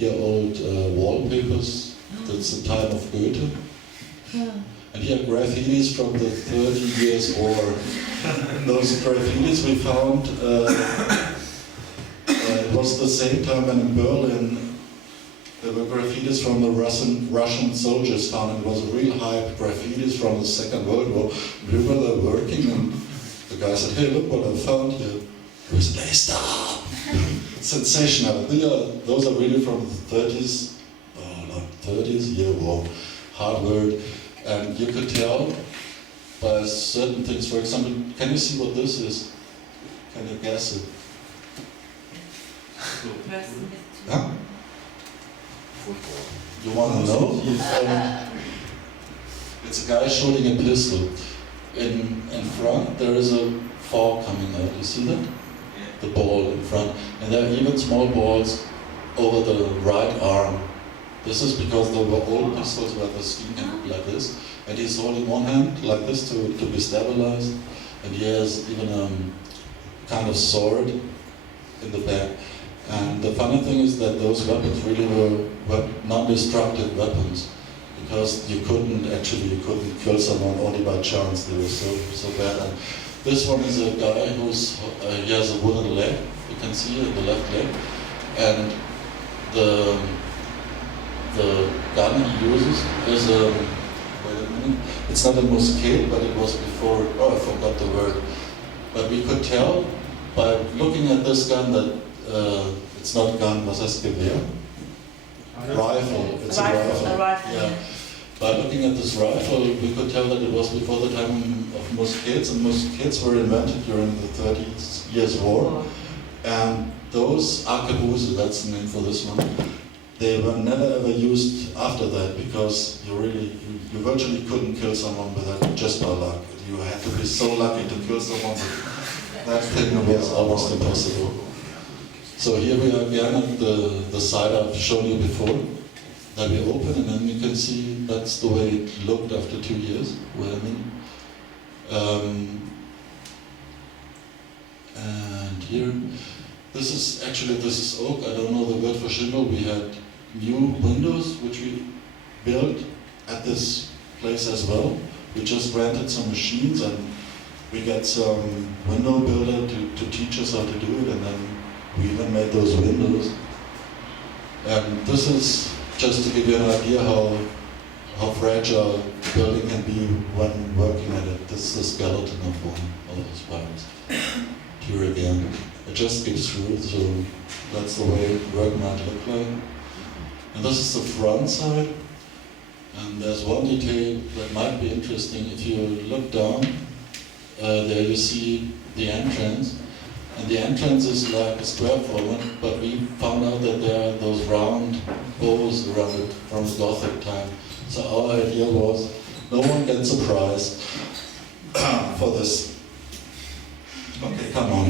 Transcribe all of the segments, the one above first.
here old wallpapers. That's the time of Goethe. And here graffitis from the 30 years war. Those graffitis we found, it was the same time when in Berlin there were graffitis from the Russian soldiers found. It was a real hype, graffitis from the Second World War. We were there working and the guy said, hey, look what I found here. We said, hey, stop! Sensational. Those are really from the 30s, like 30s year war, hard word. And you could tell by certain things. For example, can you see what this is? Can you guess it? Huh? You want to know? It's a guy shooting a pistol. In front there is a fog coming out. You see that? The ball in front. And there are even small balls over the right arm. This is because there were old pistols where the skin can look like this. And he's holding one hand like this to be stabilized. And he has even a kind of sword in the back. And the funny thing is that those weapons really were non-destructive weapons, because you couldn't kill someone only by chance. They were so bad. And this one is a guy he has a wooden leg. You can see it, the left leg, and the gun he uses is a, wait a minute, it's not a musket, but it was before. Oh, I forgot the word. But we could tell by looking at this gun that. It's not a gun, was das Gewehr? Rifle. It's a rifle. Yeah. By looking at this rifle, we could tell that it was before the time of muskets, and muskets were invented during the 30 Years' War. And those arquebuses, that's the name for this one, they were never ever used after that, because you virtually couldn't kill someone with that just by luck. You had to be so lucky to kill someone that thing was almost impossible. So here we are again at the site I've shown you before, that we open, and then you can see that's the way it looked after 2 years. Wait a minute. And here, this is oak. I don't know the word for shingle. We had new windows which we built at this place as well. We just rented some machines, and we got some window builder to teach us how to do it, and then we even made those windows. And this is just to give you an idea how fragile the building can be when working at it. This is the skeleton of one of those spirals. Here again. It just gives through, so that's the way work might look like. And this is the front side. And there's one detail that might be interesting. If you look down, there you see the entrance. And the entrance is like a square format, but we found out that there are those round bows around it from the Gothic time. So our idea was, no one gets a prize for this. Okay, come on.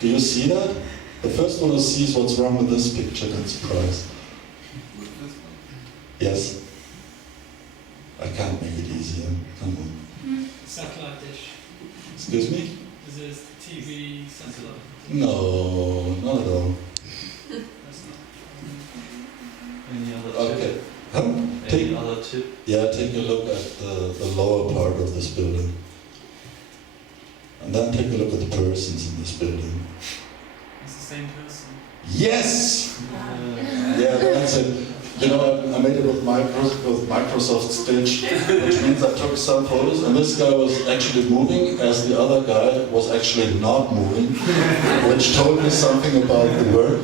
Do you see that? The first one who sees what's wrong with this picture gets a prize. Yes. I can't make it easier. Come on. Satellite dish. Excuse me? Is this TV satellite? No, not at all. That's not. Any other tip? Okay. Huh? Any other tip? Yeah, take a look at the lower part of this building. And then take a look at the persons in this building. It's the same person. Yes! Yeah, that's it. You know, I made it with Microsoft Stitch, which means I took some photos, and this guy was actually moving as the other guy was actually not moving, which told me something about the work.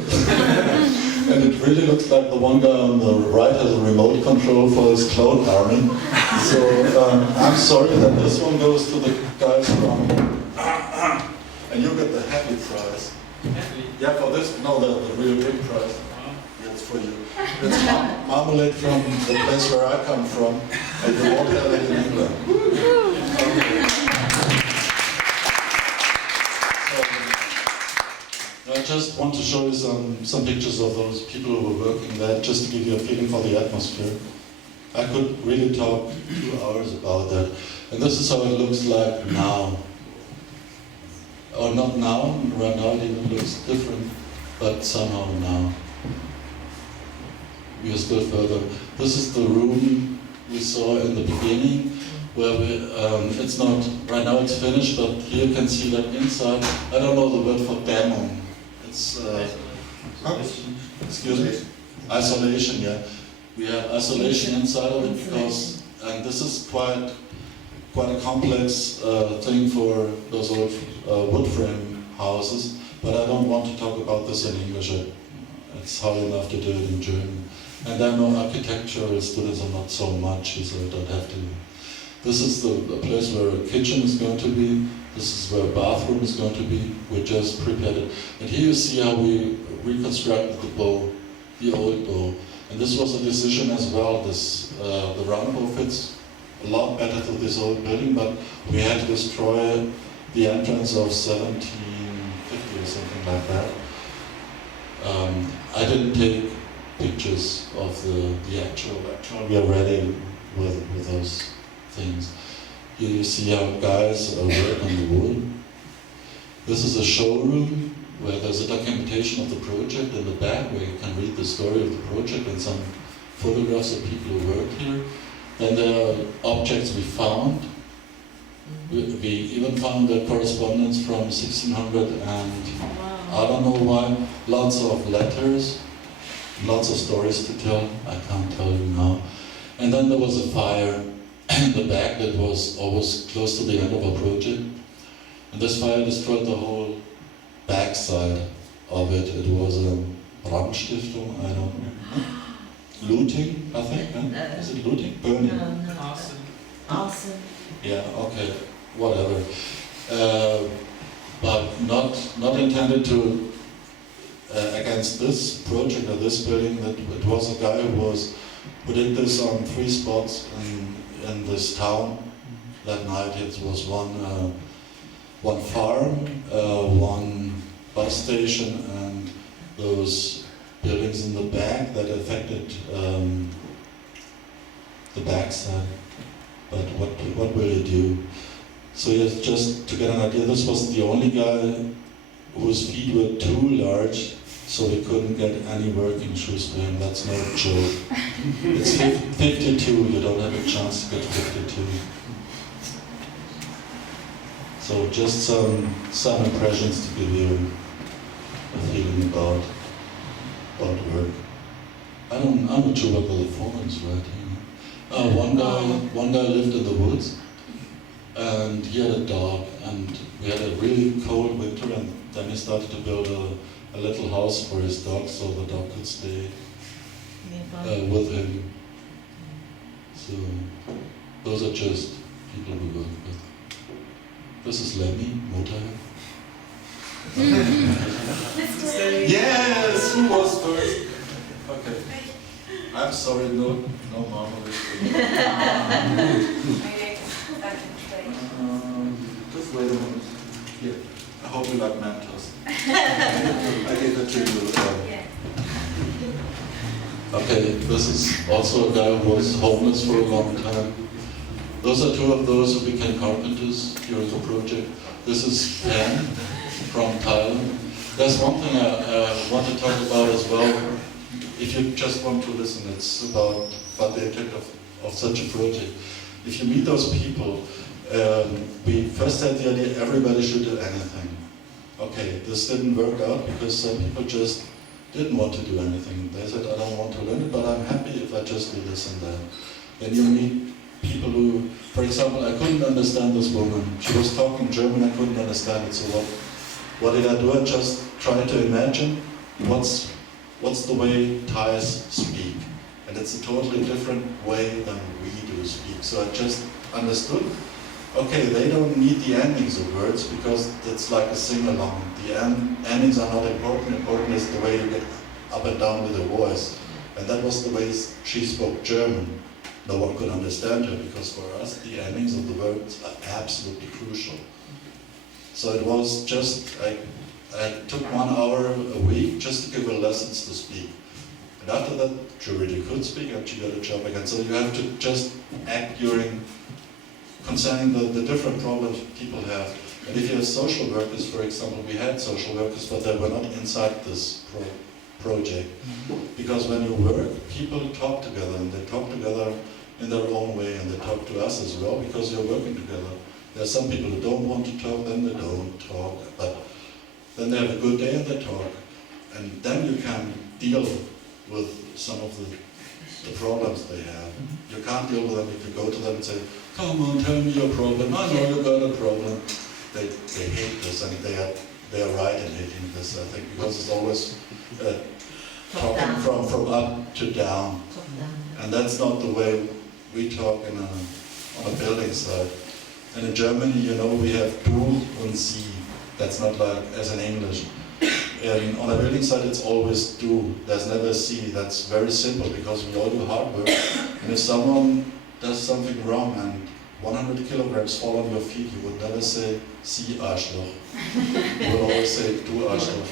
And it really looks like the one guy on the right has a remote control for his clone army. So I'm sorry that this one goes to the guys from... And you get the happy prize. Happy? Yeah, for this, no, the real big prize. Yeah, it's for you. It's marmalade from the place where I come from, and you won't have it in England. So, I just want to show you some pictures of those people who were working there, just to give you a feeling for the atmosphere. I could really talk 2 hours about that. And this is how it looks like now. Or not now, right now it even looks different, but somehow now. we are still further. This is the room we saw in the beginning, where we, it's not, right now it's finished, but here you can see that inside, I don't know the word for demo. It's, excuse me? Isolation, yeah. We have isolation inside of it because, and this is quite a complex thing for those old wood frame houses, but I don't want to talk about this in English. It's hard enough to do it in German. And I know architectural students are not so much, so I don't have to. This is the place where a kitchen is going to be. This is where a bathroom is going to be. We just prepared it. And here you see how we reconstructed the bow, the old bow. And this was a decision as well. This the round bow fits a lot better to this old building, but we had to destroy the entrance of 1750 or something like that. I didn't take pictures of the actual. We are ready with those things. Here you see how guys work on the wood. This is a showroom where there's a documentation of the project in the back where you can read the story of the project and some photographs of people who work here. Then there are objects we found. We even found the correspondence from 1600 and I don't know why, lots of letters, lots of stories to tell, I can't tell you now. And then there was a fire in the back that was always close to the end of our project. And this fire destroyed the whole backside of it. It was a Brandstiftung, I don't know. Looting, I think, huh? Is it looting? Burning? No. Awesome. Awesome. Yeah, okay, whatever. But not intended to against this project or this building. That it was a guy who did this on 3 spots in this town. That night it was one farm, one bus station, and those buildings in the back that affected the backside. But what will you do? So yes, just to get an idea, this was the only guy whose feet were too large, so he couldn't get any working shoes for him. That's no joke. It's 52, you don't have a chance to get 52. So just some impressions to give you a feeling about work. I'm not sure what the foreman is right here. One guy lived in the woods, and he had a dog, and we had a really cold winter, and then he started to build a little house for his dog, so the dog could stay with him. So those are just people we work with. This is Lemmy, Motorhead. Yes, who was first? Okay. I'm sorry, no marmalade. Just wait a minute. Here. I hope you like Mentos. I gave it to you. Okay, this is also a guy who was homeless for a long time. Those are 2 of those who became carpenters during the project. This is Pen from Thailand. There's one thing I want to talk about as well. If you just want to listen, it's about the impact of such a project. If you meet those people, we first had the idea everybody should do anything. Okay, this didn't work out because some people just didn't want to do anything. They said, I don't want to learn it, but I'm happy if I just do this and that. Then you meet people who, for example, I couldn't understand this woman. She was talking German, I couldn't understand it, so what did I do? I just tried to imagine what's the way Thais speak. And it's a totally different way than we do speak. So I just understood, okay, they don't need the endings of words because it's like a sing-along. The endings are not important. Important is the way you get up and down with the voice. And that was the way she spoke German. No one could understand her because for us, the endings of the words are absolutely crucial. So it was just, I took 1 hour a week just to give her lessons to speak. And after that, she really could speak and she got a job again. So you have to just act concerning the different problems people have. And if you have social workers, for example, we had social workers, but they were not inside this project. Because when you work, people talk together, and they talk together in their own way, and they talk to us as well, because you're working together. There are some people who don't want to talk, then they don't talk, but then they have a good day and they talk. And then you can deal with some of the problems they have. You can't deal with them if you go to them and say, come on, tell me your problem. I know you got a problem. They hate this, and they are right in hating this, I think, because it's always talking from up to down. And that's not the way we talk on a building site. And in Germany, we have du and sie. That's not like as in English. On a building site, it's always do. There's never see. That's very simple because we all do hard work. And if someone does something wrong and 100 kilograms fall on your feet, you would never say sie Arschloch. You would always say du Arschloch.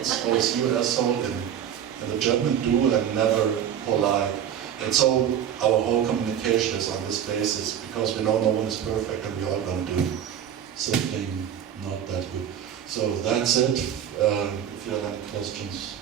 It's always you asshole in the German do and never polite. And so our whole communication is on this basis because we know no one is perfect and we're all going to do something not that good. So that's it. If you have any questions.